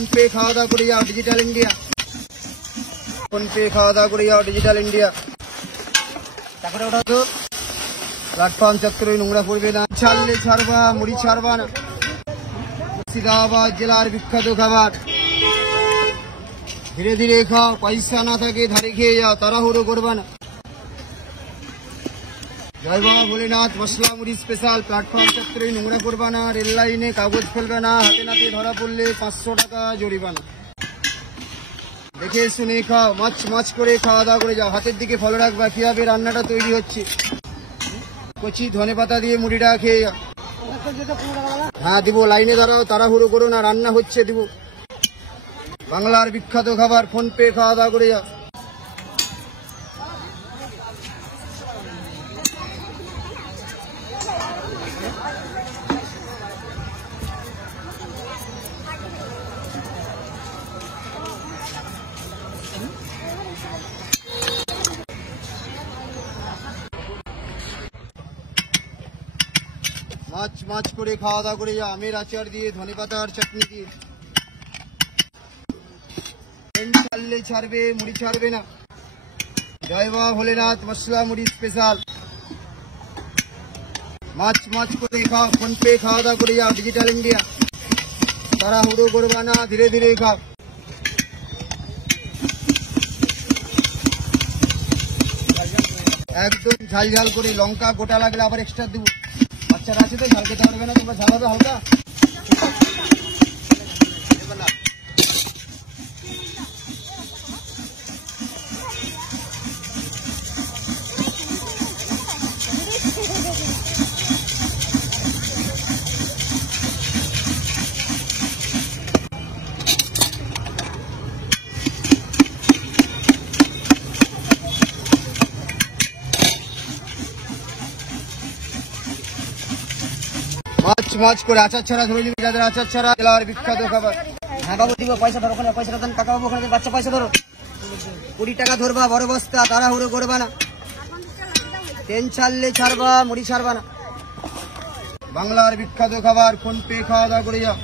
Phone pay খাওয়া দাওয়া করে যাও, ডিজিটাল ইন্ডিয়া। ফোন পে খাওয়া দাওয়া করে যাও, ডিজিটাল ইন্ডিয়া। তারপরে ওটা তো প্ল্যাটফর্ম চত্বরে নোংরা পড়বে না। ছাড়লে ছাড়বা, মুড়ি ছাড়বা না। মুর্শিদাবাদ জেলার বিখ্যাত খাবার, ধীরে ধীরে খাও, পয়সা না থাকে ধারে খেয়ে যাও, তাড়াহুড়ো করবা না। জয় বাবা ভোলেনাথ মশলা মুড়ি স্পেশাল। প্ল্যাটফর্ম চত্বরে নোংরা করবা না, রেল লাইনে কাগজ ফেলবে না, হাতে নাতে ধরা পড়লে 500 টাকা জরিমানা। দেখে শুনে খাও, মাছ মাছ করে খাওয়া দাওয়া করে যাও। হাতের দিকে ফলো রাখবা কিভাবে রান্নাটা তৈরি হচ্ছে। কচি ধনে পাতা দিয়ে মুড়িটা খেয়ে যাও। হ্যাঁ দিব, লাইনে দাঁড়াও, তাড়াহুড়ো করো না, রান্না হচ্ছে দিব। বাংলার বিখ্যাত খাবার, ফোন পে খাওয়া দাওয়া করে যাও। মাছ মাছ করে খাওয়া দাওয়া করে যাও, আমের আচার দিয়ে, ধনে পাতার চাটনি দিয়ে। ছাড়লে ছাড়বে, মুড়ি ছাড়বে না। জয় বাবা ভোলেনাথ মশলা মুড়ি স্পেশাল। মাছ মাছ করে খাও, ফোন পে খাওয়া দাওয়া করে যাও, ডিজিটাল ইন্ডিয়া। তাড়াহুড়ো করবা না, ধীরে ধীরে খাও। একদম ঝাল ঝাল করে, লঙ্কা গোটা লাগলে আবার এক্সট্রা দেবো। বাচ্চারা আছে তো ঝাল খেতে পারবে না, তোমরা ঝাল হবে হালকা। মাছ মাছ করে আচার ছাড়া ধরে নিবি, যাদের আচার ছাড়া জেলার বিখ্যাত খাবার। হ্যাঁ বাবু দিব, পয়সা ধরো, ওখানে পয়সাটা দেন কাকা বাবু, ওখানে বাচ্চা পয়সা ধরো। 20 টাকা ধরবা, বড় বস্তা, তাড়াহুড়ো করবা না। ট্রেন ছাড়লে ছাড়বা, মুড়ি ছাড়বা না। বাংলার বিখ্যাত খাবার, ফোন পে খাওয়া দাওয়া করে যাও।